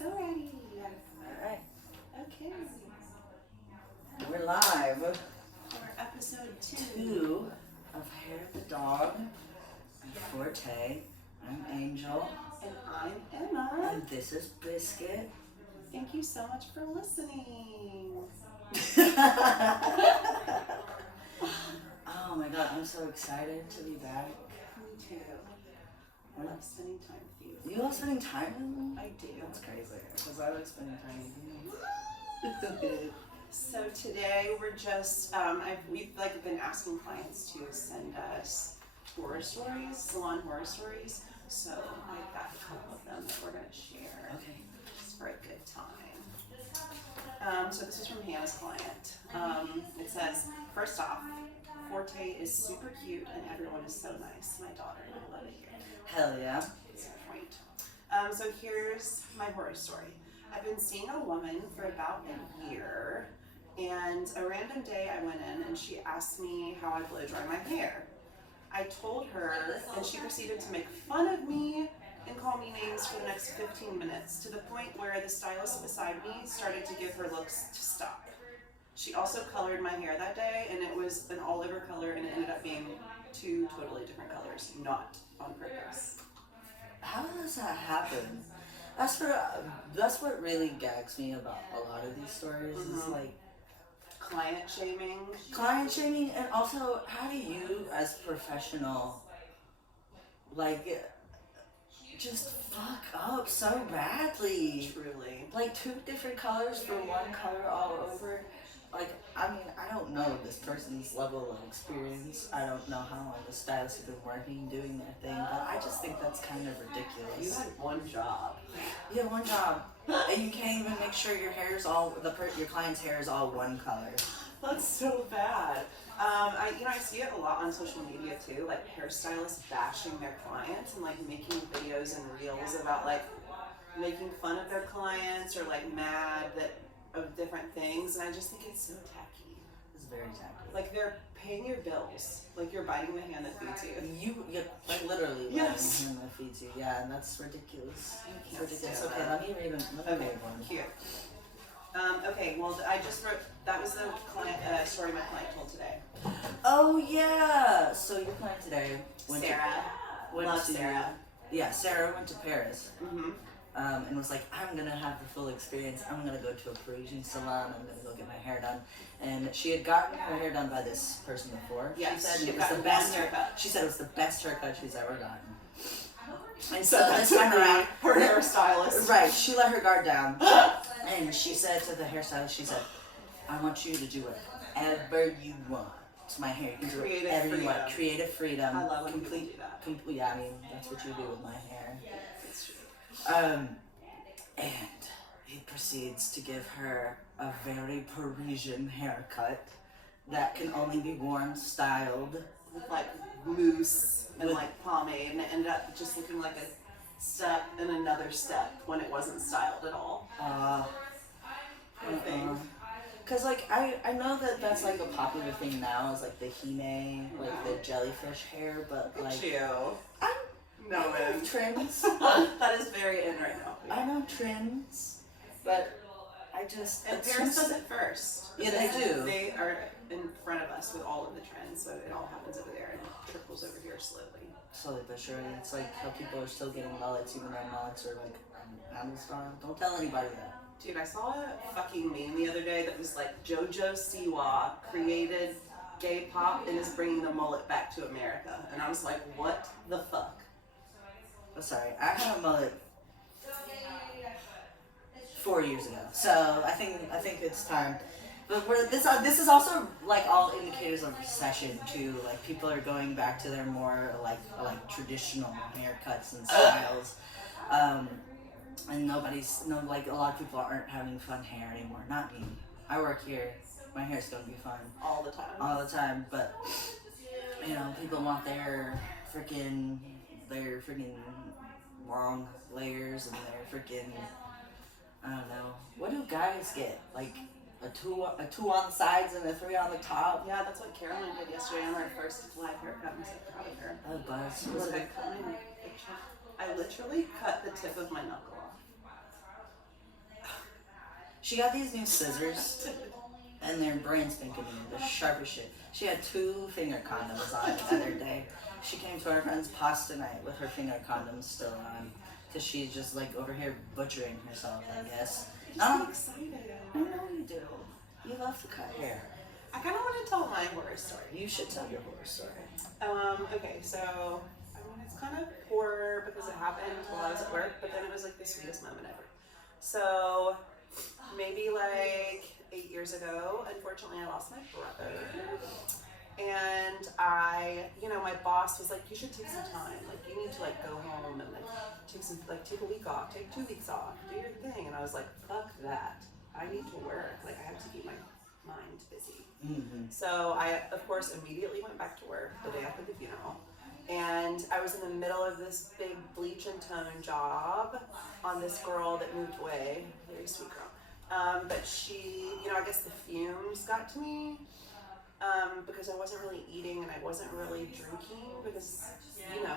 So ready. Alright. Okay. We're live. For episode 2. 2 of Hair of the Dog. I'm Forte. I'm Angel. And I'm Emma. And this is Biscuit. Thank you so much for listening. Oh my god, I'm so excited to be back. Me too. I love spending time with you. You love spending time with me? I do. That's crazy. Because I like spending time with you. So today we're just, we've been asking clients to send us horror stories, salon horror stories. So I've got a couple of them that we're going to share. Okay. Just for a good time. So this is from Hannah's client. It says, first off, Forte is super cute and everyone is so nice. My daughter and I love it here. Hell yeah. That's the point. So here's my horror story. I've been seeing a woman for about a year, and a random day I went in and she asked me how I blow dry my hair. I told her, and she proceeded to make fun of me and call me names for the next 15 minutes, to the point where the stylist beside me started to give her looks to stop. She also colored my hair that day, and it was an all-over color, and it ended up being 2 totally different colors, not on purpose. How does that happen? That's what really gags me about a lot of these stories. Is like client shaming, and also how do you, as professional, like just fuck up so badly? Truly. Like 2 different colors for one color all over. Like, I mean, I don't know this person's level of experience. I don't know how long the stylists have been working, doing their thing, but I just think that's kind of ridiculous. You had one job. You have one job, and you can't even make sure your hair is your client's hair is all one color. That's so bad. I see it a lot on social media too, like hairstylists bashing their clients and like making videos and reels about like making fun of their clients or like mad of different things, and I just think it's so tacky. It's very tacky. Like they're paying your bills, like you're biting the hand that feeds you. You're like literally yes. biting the hand that feeds you. Yeah, and that's ridiculous. You It's ridiculous. can't Okay, let me read one. Cute. Okay, well, I just wrote, that was the client story my client told today. Oh yeah. So your client today went Sarah. Love Sarah. Yeah, Sarah went to Paris. Mm-hmm. And was like, I'm gonna have the full experience. I'm gonna go to a Parisian salon. I'm gonna go get my hair done. And she had gotten her hair done by this person before. Yes, she said she it was got the best haircut. She said it was the best haircut she's ever gotten. And So so this time around, her hairstylist. right? She let her guard down, and she said to the hairstylist, she said, "I want you to do whatever you want to my hair. You can do whatever you want. Creative freedom. I love when people do that. Yeah, I mean that's what you do with my hair." It's true. And he proceeds to give her a very Parisian haircut that can only be worn styled. With like mousse and like pomade, and it ended up just looking like a step and another step when it wasn't styled at all. Cause like I know that that's like a popular thing now, is like the hime, like the jellyfish hair, but like I know trends. That is very in right now. I know trends, but I just and Paris does it first. Yeah, they do. They are in front of us with all of the trends, so it all happens over there and it trickles over here slowly. Slowly but surely, it's like how people are still getting mullets, even though mullets are like animal style. Don't tell anybody that. Dude, I saw a fucking meme the other day that was like JoJo Siwa created gay pop and is bringing the mullet back to America, and I was like, what the fuck? I'm sorry, I had a mullet 4 years ago, so I think it's time. But this is also like all indicators of recession too. Like people are going back to their more like traditional haircuts and styles, and a lot of people aren't having fun hair anymore. Not me. I work here. My hair's gonna be fun all the time. But people want their freaking long layers and their freaking, I don't know. What do guys get? Like a two on the sides and a 3 on the top? Yeah, that's what Caroline did yesterday on her first live haircut. I'm so proud of her. Oh, buzz. I literally cut the tip of my knuckle off. She got these new scissors, and they're brand spanking new. They're sharp as shit. She had 2 finger condoms on the other day. She came to our friend's pasta night with her finger condoms still on, because she's just like over here butchering herself, I guess. I'm excited. I know you do. You love to cut hair. I kind of want to tell my horror story. You should tell your horror story. Okay, so I mean it's kind of horror because it happened while I was at work, but then it was like the sweetest moment ever. So maybe like 8 years ago, unfortunately, I lost my brother, and my boss was like, "You should take some time. Like, you need to like go home and like take a week off, take 2 weeks off, do your thing." And I was like, "Fuck that! I need to work. Like, I have to keep my mind busy." Mm-hmm. So I, of course, immediately went back to work the day after the funeral. And I was in the middle of this big bleach and tone job on this girl that moved away, very sweet girl. But she, I guess the fumes got to me because I wasn't really eating and I wasn't really drinking because,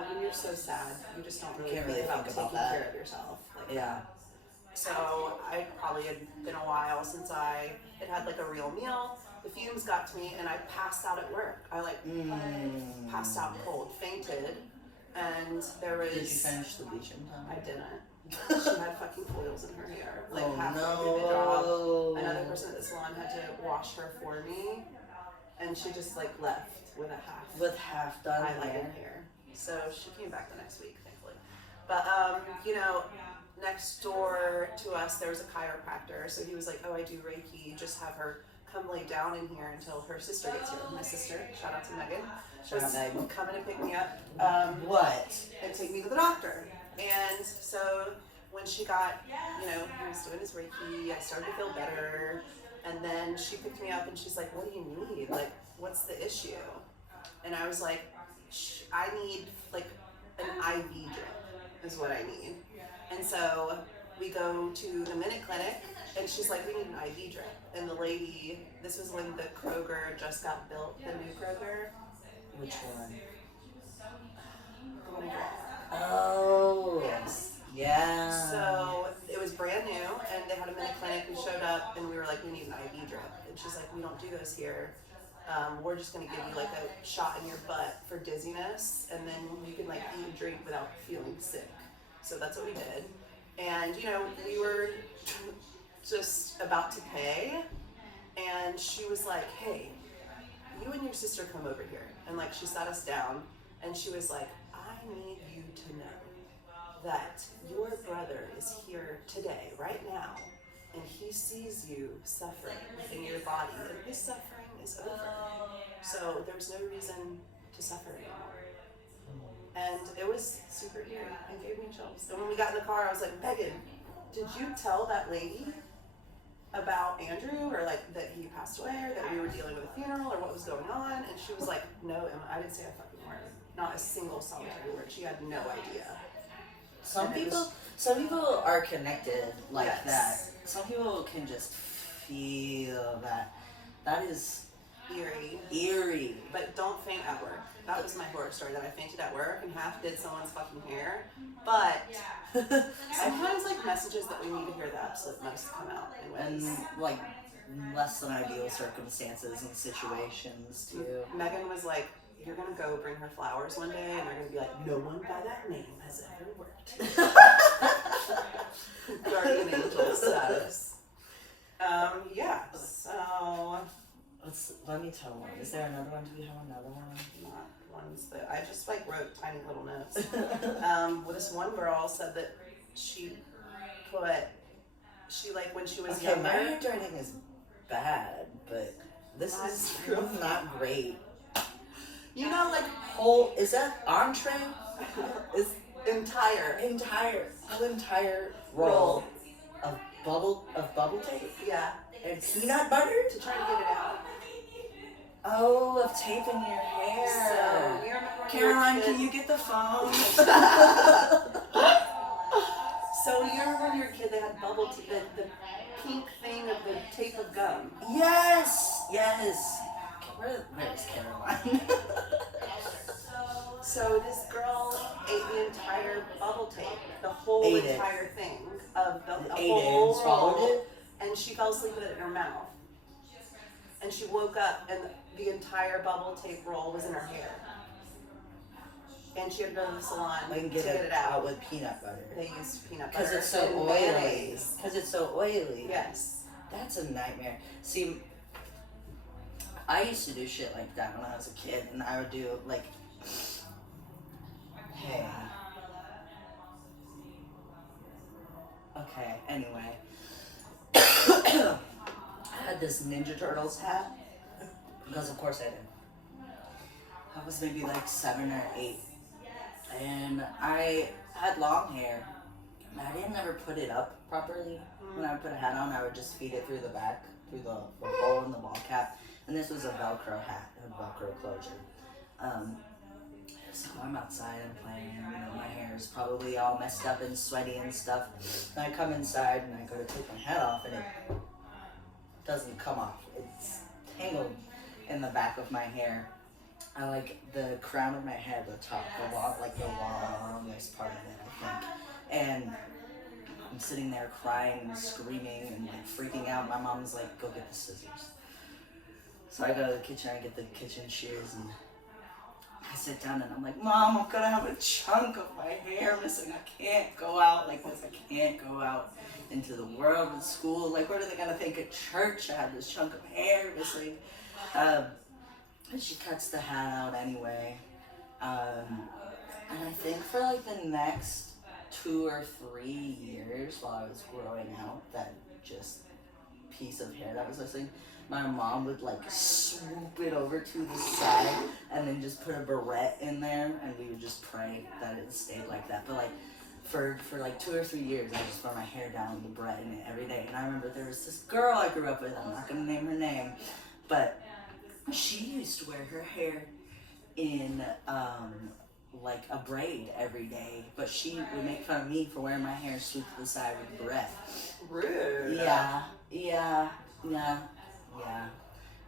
when you're so sad, you just don't really think about taking care of yourself. Like, yeah. So I probably had been a while since I had like a real meal. The fumes got to me and I passed out at work. I passed out cold, fainted, and there was... Did you finish the bleach in time? I didn't. She had fucking foils in her hair. Like halfway no. through the job. Another person at the salon had to wash her for me, and she just like left with half done highlighted hair. So she came back the next week, thankfully. But next door to us there was a chiropractor, so he was like, "Oh, I do Reiki. Just have her come lay down in here until her sister gets here." My sister, shout out to Megan, was coming to pick me up. And take me to the doctor. And so when she got, he was doing his Reiki, I started to feel better. And then she picked me up and she's like, "What do you need? Like, what's the issue?" And I was like, "I need like an IV drip is what I need." And so we go to the Minute Clinic and she's like, "We need an IV drip." And the lady, this was when the Kroger just got built, the new Kroger. Which one? Oh. Yes. Yeah. So it was brand new and they had a Minute Clinic. We showed up and we were like, "We need an IV drip." And she's like, "We don't do those here. We're just going to give you like a shot in your butt for dizziness and then you can like eat and drink without feeling sick." So that's what we did. And we were just about to pay and she was like, "Hey, you and your sister come over here." And like she sat us down and she was like, "I need you to know that your brother is here today, right now, and he sees you suffering in your body, and his suffering is over. So there's no reason to suffer anymore." And it was super eerie and gave me chills. And when we got in the car, I was like, "Megan, did you tell that lady about Andrew, or like that he passed away, or that we were dealing with a funeral, or what was going on?" And she was like, "No, Emma, I didn't say a fucking word. Not a single solitary word." She had no idea. Some people are connected like that. Some people can just feel that. That is eerie. But don't faint at work. That was my horror story, that I fainted at work and half did someone's fucking hair. But sometimes like messages that we need to hear the absolute most come out in ways. And like less than ideal circumstances and situations too. Megan was like, "You're gonna go bring her flowers one day and they're gonna be like, 'No one by that name has ever worked.'" Guardian angel status. So let me tell one. Is there another one? Do we have another one? Not ones that I just like wrote tiny little notes. Well, this one girl said that she like when she was younger. My handwriting is bad, but this is not great. Like whole, is that entree? Is entire roll of bubble tape? Yeah. And peanut butter? To try to get it out. Oh, of tape in your hair. So, you remember when Caroline, can you get the phone? So you remember when you were a kid, they had bubble tape, the pink thing of the tape of gum. Yes. Where's Caroline? So this girl ate the entire bubble tape, the whole entire thing of the whole and swallowed it. and she fell asleep with it in her mouth. And she woke up and the entire bubble tape roll was in her hair. And she had to go to the salon And to get it out. with peanut butter. They used peanut butter. Because it's so and oily. mayonnaise. Because it's so oily. Yes. That's a nightmare. See, I used to do shit like that when I was a kid, and I would do like, hey. Okay, anyway. I had this Ninja Turtles hat, because of course I did. I was maybe like 7 or 8, and I had long hair. I didn't ever put it up properly. When I would put a hat on, I would just feed it through the back, through the hole in the ball cap. And this was a Velcro hat, a Velcro closure. So I'm outside, I'm playing, my hair is probably all messed up and sweaty and stuff. And I come inside and I go to take my hat off and it doesn't come off. It's tangled in the back of my hair. I like the crown of my head, the top, the longest part of it, I think. And I'm sitting there crying and screaming and like freaking out. My mom's like, go get the scissors. So I go to the kitchen, I get the kitchen shears, and I sit down and I'm like, Mom, I'm gonna have a chunk of my hair missing. I can't go out like this. I can't go out into the world and school. Like, what are they gonna think at church? I have this chunk of hair missing. And she cuts the hat out anyway. And I think for like the next 2 or 3 years while I was growing out that just piece of hair that was missing, my mom would like swoop it over to the side and then just put a barrette in there, and we would just pray that it stayed like that. But like for like 2 or 3 years, I just wore my hair down with the barrette in it every day. And I remember there was this girl I grew up with. I'm not gonna name her name, but she used to wear her hair in like a braid every day, but she would make fun of me for wearing my hair swooped to the side with a barrette. Rude. Yeah.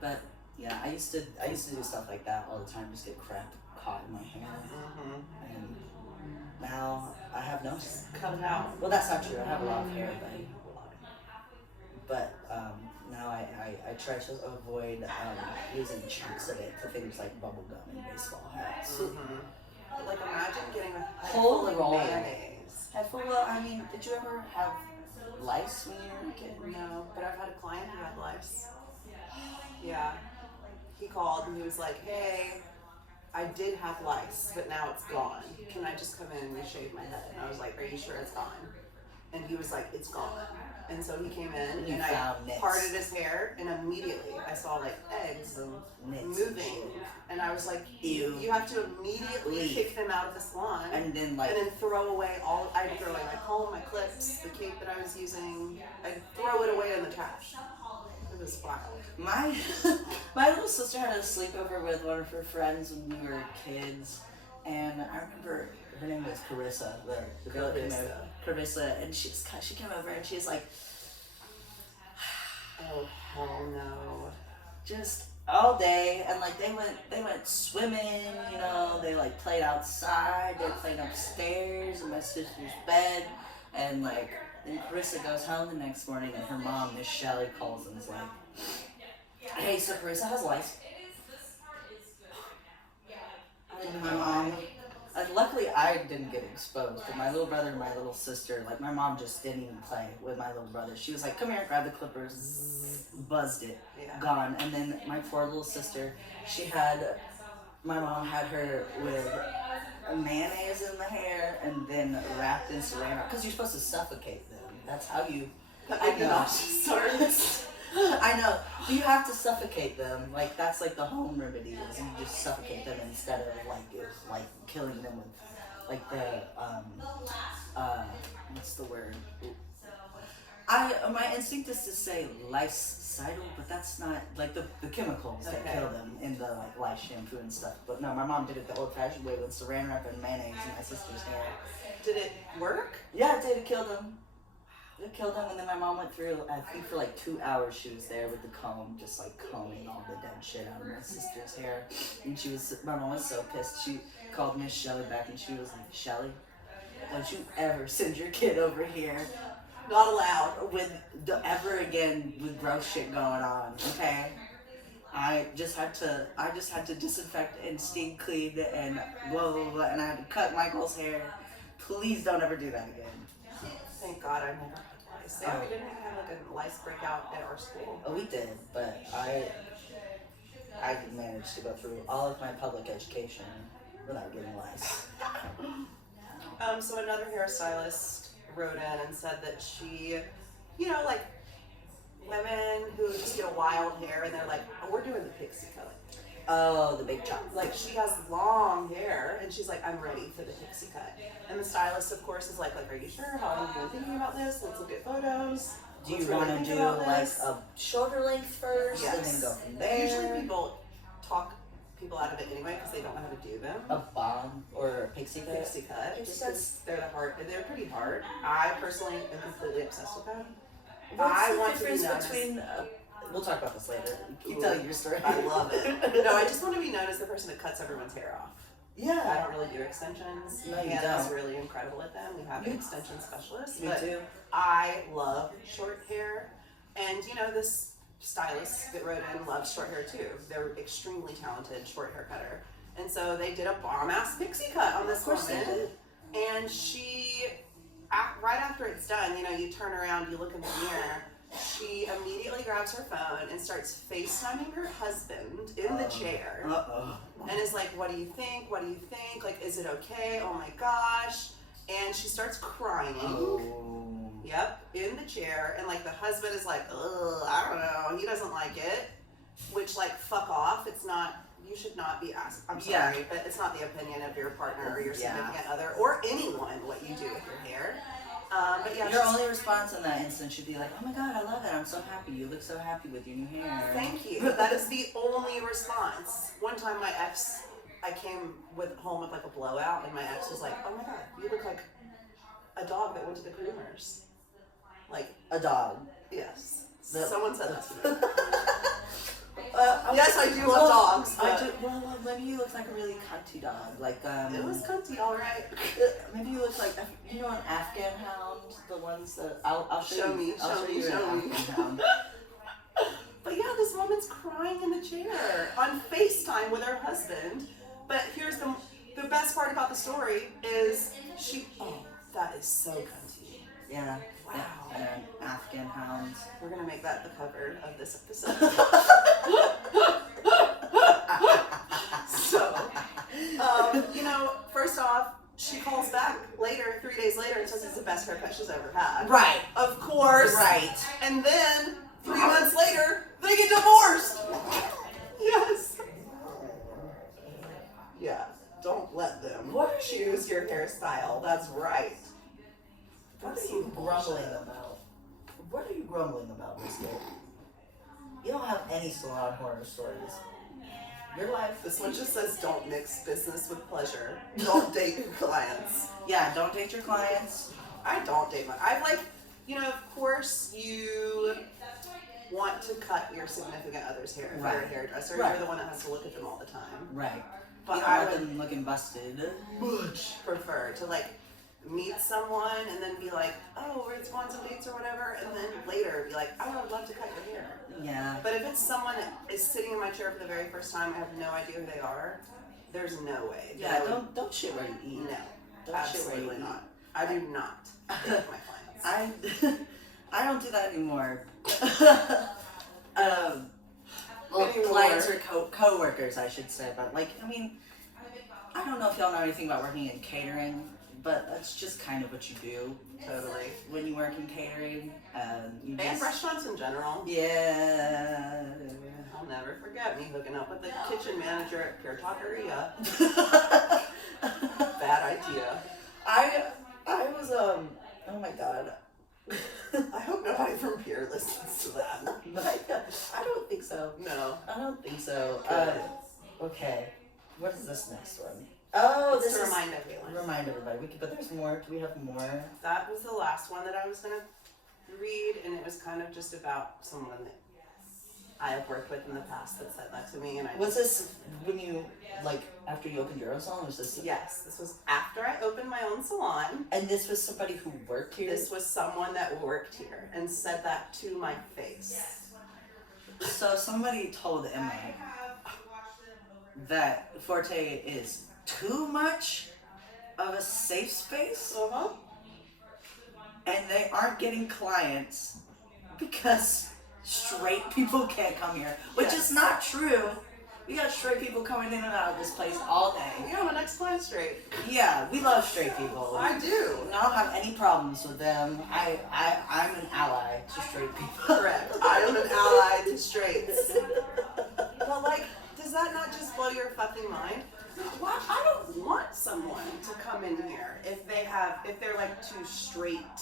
But yeah, I used to do stuff like that all the time, just get crap caught in my hair. Mm-hmm. And now I have no. Cut it out. Well, that's not true. I have a lot of hair, but now I try to avoid using chunks of it to things like bubble gum and baseball hats. Mm-hmm. Like, imagine getting a head Whole full of roll. mayonnaise. Well, I mean, did you ever have lice when you were a kid? No, but I've had a client who had lice. Yeah. He called and he was like, hey, I did have lice, but now it's gone. Can I just come in and shave my head? And I was like, are you sure it's gone? And he was like, it's gone. And so he came in and I parted his hair, and immediately I saw like eggs and moving. And I was like, ew. You have to immediately kick them out of the salon and then throw away I'd throw away my comb, my clips, the cape that I was using. I'd throw it away in the trash. It was wild. My little sister had a sleepover with one of her friends when we were kids, and I remember her name was Carissa, the girl that came over. Carissa, and she came over and she was like, oh hell no. Just all day, and like they went swimming, they like played outside, they played upstairs in my sister's bed, and like then Carissa goes home the next morning and her mom, Miss Shelley, calls and is like, hey, so Carissa has lice. And my mom, luckily I didn't get exposed, but my little brother and my little sister, like my mom just didn't even play with my little brother. She was like, come here, grab the clippers, buzzed it, gone. And then my poor little sister, my mom had her with mayonnaise in the hair and then wrapped in saran wrap, because you're supposed to suffocate them. That's how you, I know. I know. You have to suffocate them. Like, that's like the home remedy, is you just suffocate them instead of like killing them with like the what's the word? My instinct is to say lice-cidal, but that's not like the chemicals that kill them in the like lice shampoo and stuff. But no, my mom did it the old-fashioned way with saran wrap and mayonnaise in my sister's hair. Did it work? Yeah, it did. It killed them. It killed them, and then my mom went through, I think for like 2 hours she was there with the comb, just like combing all the dead shit out of my sister's hair. And my mom was so pissed. She called Miss Shelley back and she was like, Shelley, don't you ever send your kid over here Not allowed. with ever again with gross shit going on. Okay, I just had to disinfect and steam clean and blah blah blah, and I had to cut Michael's hair. Please don't ever do that again. Thank God I've never had lice. Yeah, we didn't even have like a lice breakout at our school. Oh, we did, but I managed to go through all of my public education without getting lice. So another hairstylist wrote in and said that she, like women who just get a wild hair and they're like, oh, we're doing the pixie cut. Oh, the big chop. Like she has long hair and she's like, I'm ready for the pixie cut. And the stylist, of course, is like, are you sure? How long have you been thinking about this? Let's look at photos. Do you Let's want really to think do about like this. a shorter length first and then Yes. go from there? Usually people talk people out of it anyway because they don't know how to do them. A bomb or a pixie cut? Pixie cut. It's Just just- 'cause they're pretty hard. I personally am completely obsessed with them. What's I the want to be difference known between? We'll talk about this later. Keep Ooh, telling your story. I love it. No, I just want to be known as the person that cuts everyone's hair off. I Yeah. don't really do extensions. No, you Hannah's don't. really incredible at them. We have an extension specialist. Me but too. I love short hair. And this stylist that wrote in loves short hair too. They're extremely talented short hair cutter. And so they did a bomb ass pixie cut on this Of course they woman. did. And she, right after it's done, you turn around, you look in the mirror. She immediately grabs her phone and starts FaceTiming her husband in the chair. Uh-oh. And is like, what do you think? What do you think? Like, is it okay? Oh my gosh. And she starts crying. Oh. Yep, in the chair. And like the husband is like, ugh, I don't know. He doesn't like it. Which, like, fuck off. It's not, you should not be asked. I'm sorry, Yeah. but it's not the opinion of your partner or your Yeah. significant other or anyone what you do with your hair. But yeah, Your she's- only response in that instance should be like, "Oh my god, I love it! I'm so happy. You look so happy with your new hair." Thank you. That is the only response. One time my ex, I came home with like a blowout and my ex was like, oh my god, you look like a dog that went to the groomers. Like, A dog. yes. The- Someone said that to me. Okay. Yes, I do love dogs, I but do. Well, maybe you look like a really cunty dog. Like it was cunty, alright. maybe you look like an Afghan hound. The ones that I'll show you. I'll show you show an me. Afghan hound. But yeah, this woman's crying in the chair on FaceTime with her husband. But here's the best part about the story is that is so cunty. Yeah. Wow. Yeah, an Afghan hound. We're gonna make that the cover of this episode. So, first off, she calls back later, 3 days later, and says it's the best haircut she's ever had. Right. Of course. Right. And then 3 months later, they get divorced. Yes. Yeah. Don't let them choose your hairstyle. That's right. What are you grumbling about? What are you grumbling about, Mister? You don't have any salon horror stories. Your life. This one just says don't mix business with pleasure. Don't date your clients. Yeah, don't date your clients. I don't date my. I've of course you want to cut your significant other's hair if you're a Right. hairdresser. Right. You're the one that has to look at them all the time. Right. But You don't I want would them looking busted. much prefer to meet someone and then be like, oh, let's go on some dates or whatever, and then later be like, oh, I'd love to cut your hair. Yeah. But if it's someone that is sitting in my chair for the very first time, I have no idea who they are, there's no way. that I Yeah, would- don't shit where you eat. No, Don't shit where you absolutely eat. not. I do not date my clients. I don't do that anymore. Anymore. Clients or co-workers, I should say. But I don't know if y'all know anything about working in catering, but that's just kind of what you do Totally. when you work in catering. You And just, restaurants in general. yeah. I'll never forget me hooking up with the kitchen manager at Pure Taqueria. Bad idea. I was oh my god. I hope nobody from Pure listens to that. I don't think so. No. I don't think so. Good. Okay. What is this next one? Oh, It's this to is remind everyone. remind everybody. But there's more. Do we have more? That was the last one that I was gonna read, and it was kind of just about someone that I have worked with in the past that said that to me, and I Was this when you, like, after you opened your own salon? Was this? Yes, this was after I opened my own salon. And this was somebody who worked here? This was someone that worked here and said that to my face. So somebody told Emma that Forte is too much of a safe space, Uh-huh. and they aren't getting clients because straight people can't come here, which Yes. is not true. We got straight people coming in and out of this place all day. Yeah, my next client straight. Yeah, we love straight people. I do. I don't have any problems with them. I'm an ally to straight people. Correct. I am an ally to straights. But like, does that not just blow your fucking mind? Why? I don't want someone to come in here if they're like too straight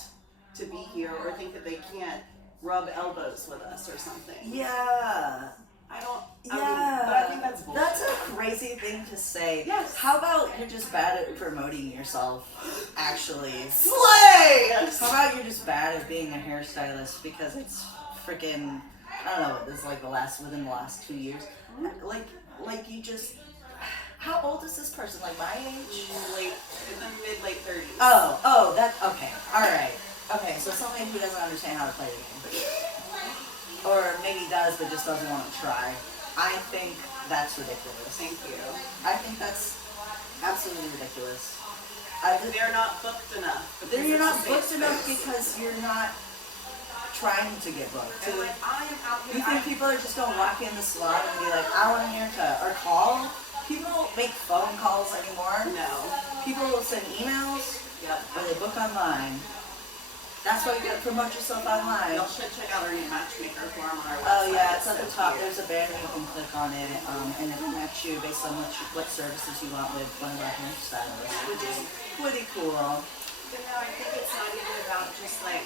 to be here or think that they can't rub elbows with us or something. Yeah. I don't. Yeah. Mean, but I think that's bullshit. That's a crazy thing to say. Yes. How about you're just bad at promoting yourself, actually? Slay! How about you're just bad at being a hairstylist because it's freaking, I don't know, this is like within the last 2 years. Like you just, how old is this person? Like my age? In the mid-late 30s. Oh, okay. Alright. Okay, so somebody who doesn't understand how to play the game. Or maybe does, but just doesn't want to try. I think that's ridiculous. Thank you. I think that's absolutely ridiculous. They're not booked enough. You're not booked enough because you're not trying to get booked. And like, I am out here. You think people are just gonna walk in the salon and be like, I want a haircut, or call? People don't make phone calls anymore. No. People will send emails, Yep. or they book online. That's why you gotta promote yourself online. Y'all should check out our new matchmaker form on our website. Oh yeah, it's at the so top. cute. There's a banner you can click on it, and it will match you based on what services you want with one of our hairstylists, which is pretty cool. But no, I think it's not even about just like,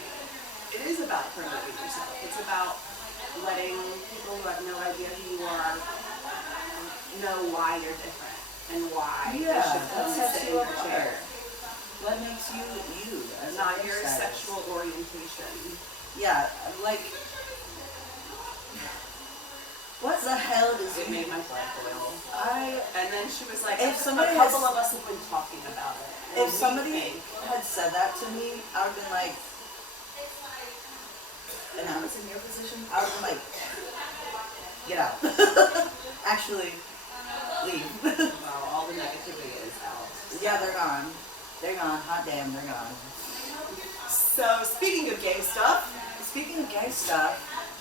it is about promoting yourself. It's about letting people who have no idea who you are know why you're different and why you Yeah, should come that and sets sit in you your chair. apart. What makes you you as Not a your hairstylist? sexual orientation. Yeah, like what the hell does It you? made my blood boil. I And then she was like, If a somebody couple has- of us have been talking about it. if And we somebody think, had said that to me, I would have been like, and I was in your position, I would have been like, get out. Actually, leave. wow, all the negativity is out. Yeah, they're gone. They're gone. Hot damn, they're gone. So speaking of gay stuff, Speaking of gay stuff,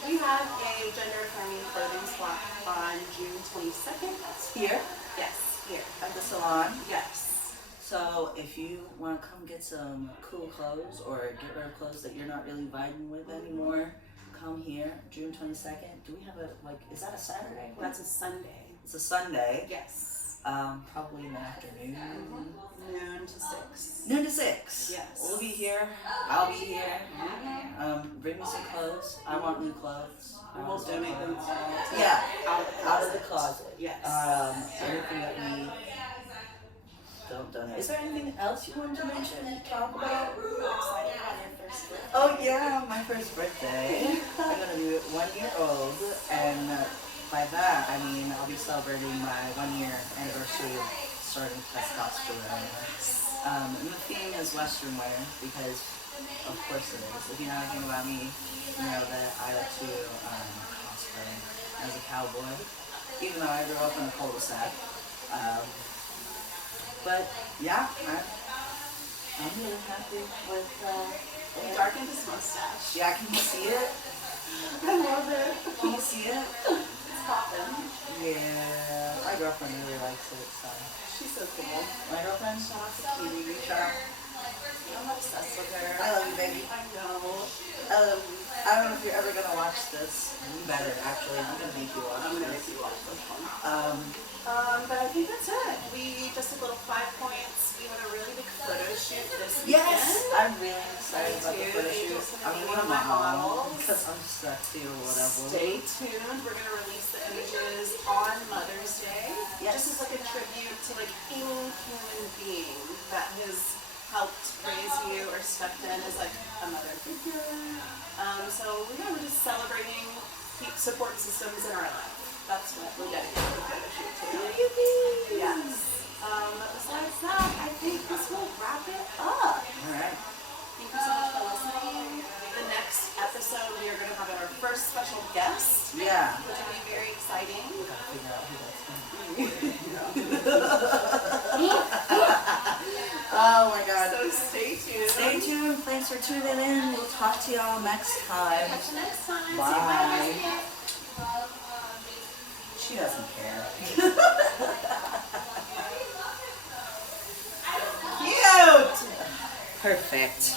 we have a gender-affirming clothing swap on June 22nd. here Yes, here. at the salon. Yes. So if you want to come get some cool clothes or get rid of clothes that you're not really vibing with anymore, come here, June 22nd. Do we have is that a Saturday? That's a Sunday. It's a Sunday. Yes. Probably in the afternoon. Noon to 6. Noon to 6. Yes. We'll be here. I'll be here. Bring me some clothes. I want new clothes. We will donate them all to Yeah. out Out of the closet. Yes. Anything that we don't donate. Is there anything else you wanted to mention? Talk about? Excited about your first birthday. Oh yeah, my first birthday. I'm gonna be 1 year old, and by that I mean I'll be celebrating my 1 year anniversary of starting testosterone. And the theme is Western wear because, of course it is. If you know anything about me, you know that I like to cosplay as a cowboy, even though I grew up in a cul-de-sac. But yeah, I'm really happy with. You darkened his mustache. Yeah, can you see it? I love it. Can you see it? It's popping. Yeah, my girlfriend really likes it, so. She's so cool. My girlfriend? Shout out to Kiwi. Shout out. I'm obsessed with her. I love you, baby. I know. I don't know if you're ever gonna watch this. You better, actually. I'm gonna make you watch I'm gonna make this. you watch this one. But I think that's it. We just a little 5 points. We had a really big photo shoot this weekend. Yes! I'm really excited about the photo shoot. I'm gonna One be of my models. because I'm sexy or whatever. Stay tuned. We're gonna release the images on Mother's Day. Yes. Just as like a tribute to like any human being that has helped raise you or stepped in as like a mother figure. So yeah, we're just celebrating keep support systems in our life. That's what we're dedicated to the photo shoot today. Yes. Besides that, I think this will wrap it up. All right. Thank you so much for listening. The next episode, we are going to have our first special guest, Yeah. which will be very exciting. Gotta figure out who that's gonna be. Oh my God. So stay tuned. Stay tuned. Thanks for tuning in. We'll talk to y'all next time. Catch you next time. Bye. Say bye. She doesn't care. Cute. Perfect.